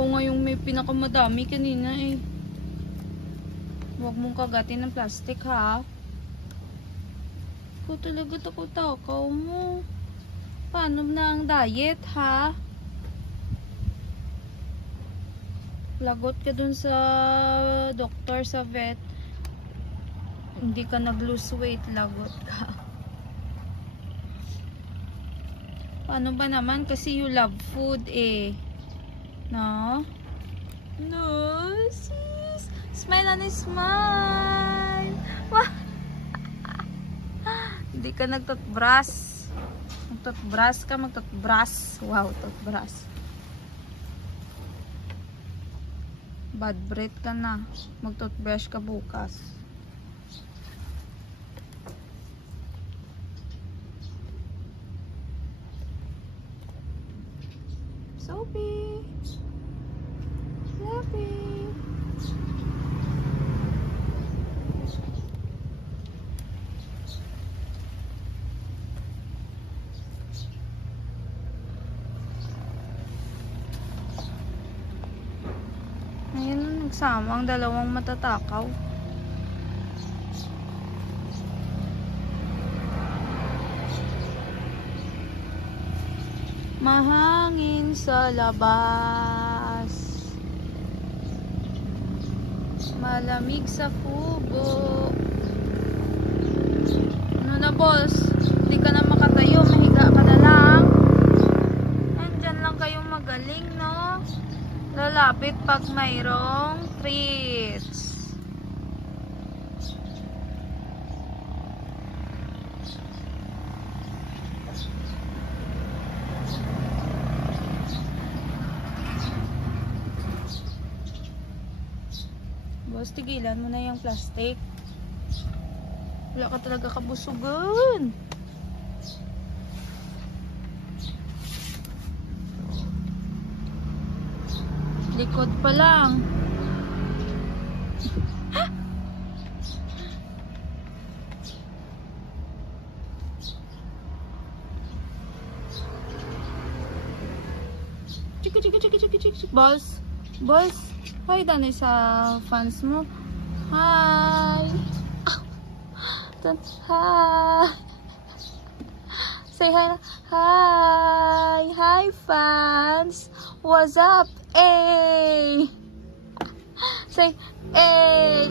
Ikaw nga yung may pinakamadami kanina eh. Huwag mong kagatin ng plastic ha. Ikaw talaga takot-takaw mo. Paano na ang diet ha? Lagot ka dun sa doktor, sa vet. Hindi ka nag-lose weight, lagot ka. Paano ba naman? Kasi you love food eh. No? No, sis. Smile on a smile. Hindi ka nagtutbrush. Magtutbrush ka, magtutbrush. Wow, toothbrush. Bad breath ka na. Mag-toothbrush ka bukas. Sophie. Sophie. Ayun, nagsama ang dalawang matatakaw. Mahangin sa labas, malamig sa kubo. Ano na boss? Hindi ka na makatayo, mahiga ka na lang. Nandyan lang kayong magaling, no? Lalapit pag mayroong treats. Boss, tigilan mo na yung plastic. Wala ka talaga kabusugan. Likod pa lang. Chiki. Boss. Boss. Hi, Danay sa fans mo. Hi. Hi. Say hi. Hi. Hi, fans. What's up? Hey. Say, hey.